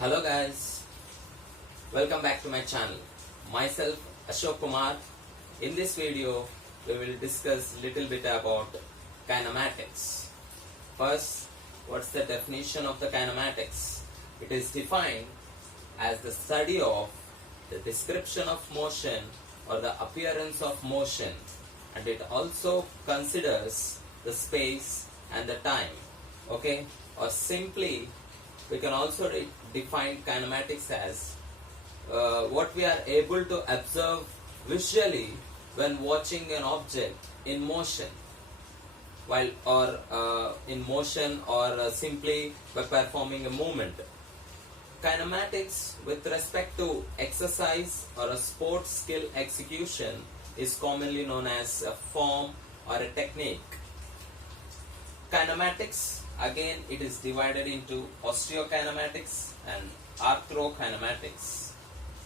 Hello guys, welcome back to my channel. Myself Ashok Kumar. In this video we will discuss little bit about kinematics. First, what's the definition of the kinematics? It is defined as the study of the description of motion or the appearance of motion, and it also considers the space and the time. Okay, or simply we can also define kinematics as what we are able to observe visually when watching an object in motion, while simply by performing a movement. Kinematics with respect to exercise or a sports skill execution is commonly known as a form or a technique. Kinematics, again, it is divided into osteokinematics and arthrokinematics.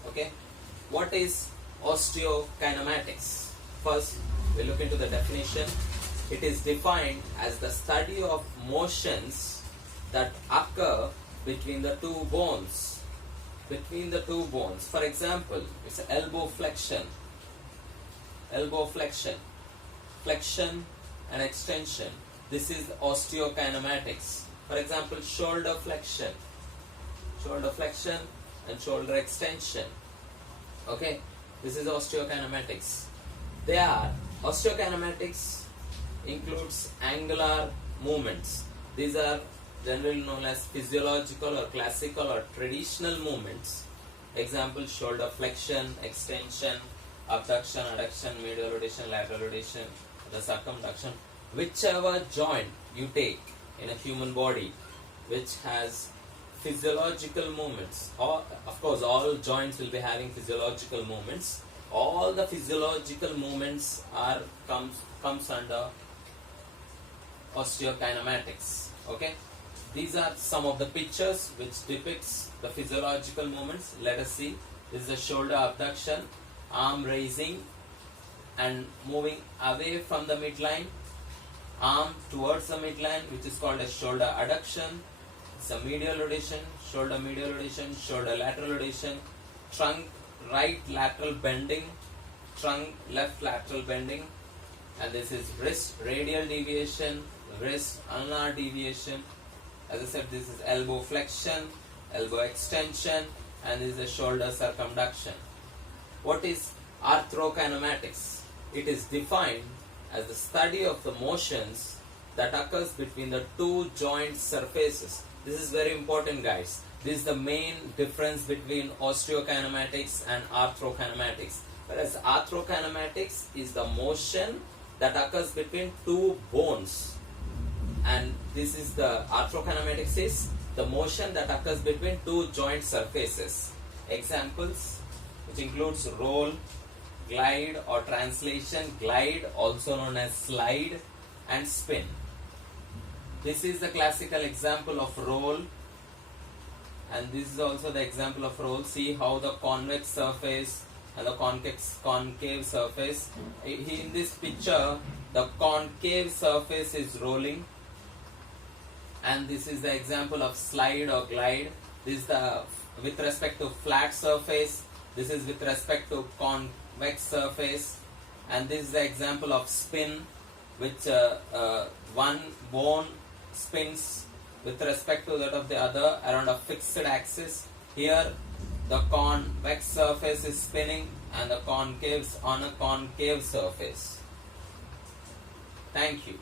Okay, what is osteokinematics? First, we look into the definition. It is defined as the study of motions that occur between the two bones. For example, it's elbow flexion, flexion and extension. This is osteokinematics. For example, shoulder flexion and shoulder extension. Okay, this is osteokinematics. Osteokinematics includes angular movements. These are generally known as physiological or classical or traditional movements. Example, shoulder flexion, extension, abduction, adduction, medial rotation, lateral rotation, the circumduction. Whichever joint you take in a human body which has physiological movements, or of course all joints will be having physiological movements. All the physiological movements comes under osteokinematics. Okay, these are some of the pictures which depicts the physiological movements. Let us see. This is the shoulder abduction, arm raising and moving away from the midline, arm towards the midline, which is called as shoulder adduction. It's a medial rotation, shoulder medial rotation, shoulder lateral rotation, trunk right lateral bending, trunk left lateral bending, and this is wrist radial deviation, wrist ulnar deviation. As I said, this is elbow flexion, elbow extension, and this is a shoulder circumduction. What is arthrokinematics? It is defined as the study of the motions that occurs between the two joint surfaces. This is very important, guys. This is the main difference between osteokinematics and arthrokinematics. Whereas arthrokinematics is the motion that occurs between two bones, and this is the arthrokinematics is the motion that occurs between two joint surfaces. Examples, which includes roll, glide or translation, glide also known as slide, and spin. This is the classical example of roll, and this is also the example of roll. See how the convex surface and the concave surface. In this picture, the concave surface is rolling, and this is the example of slide or glide. This is the with respect to flat surface. This is with respect to convex surface, and this is the example of spin, which one bone spins with respect to that of the other around a fixed axis. Here the convex surface is spinning and the concaves on a concave surface. Thank you.